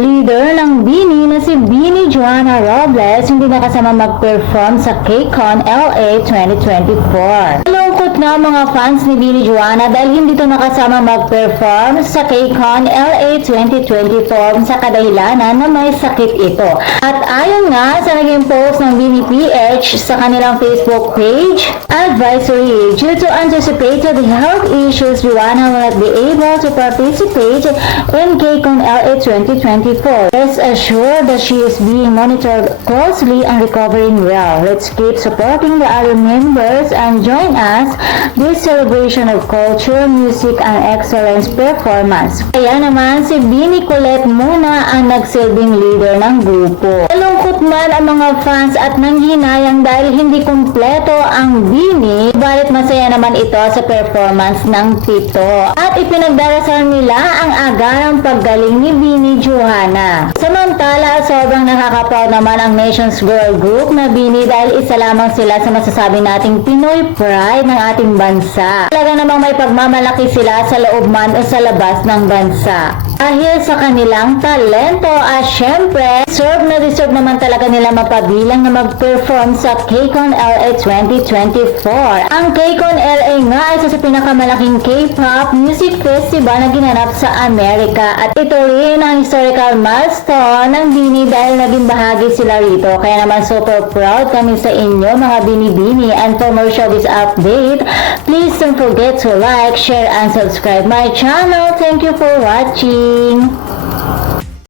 leader ng BINI na si BINI Joanna Robles hindi nakasama mag-perform sa KCON LA 2024. Malungkot nga mga fans ni BINI Joanna dahil hindi ito nakasama mag-perform sa KCON LA 2024 sa kadahilanan na may sakit ito. At ayon nga sa naging post ng BINI PH sa kanilang Facebook page, advisory, due to anticipated health issues, Joanna will not be able to participate in KCON LA 2024. Rest assured that she is being monitored closely and recovering well. Let's keep supporting the other members and join us this celebration of culture, music, and excellence performance. Kaya naman si BINI Colette muna ang nagsilbing leader ng grupo. Malungkot man ang mga fans at nanghinayang dahil hindi kumpleto ang BINI, balit masaya naman ito sa performance ng pito. At ipinagdarasal nila ang agarang paggaling ni BINI Joanna. Samantala, sobrang nakaka-proud naman ang Nations Girl Group na BINI dahil isa lamang sila sa masasabi nating Pinoy pride ng ating bansa. Talaga namang may pagmamalaki sila sa loob man o sa labas ng bansa. Dahil sa kanilang talento at syempre, deserve naman talaga nila mapabilang na mag-perform sa KCON LA 2024. Ang KCON LA nga ay isa sa pinakamalaking K-pop music festival na ginanap sa Amerika at ito rin ang historical milestone ng BINI dahil naging bahagi sila rito. Kaya naman super proud kami sa inyo mga BINI-BINI, and for more showbiz update, please don't forget to like, share, and subscribe my channel. Thank you for watching.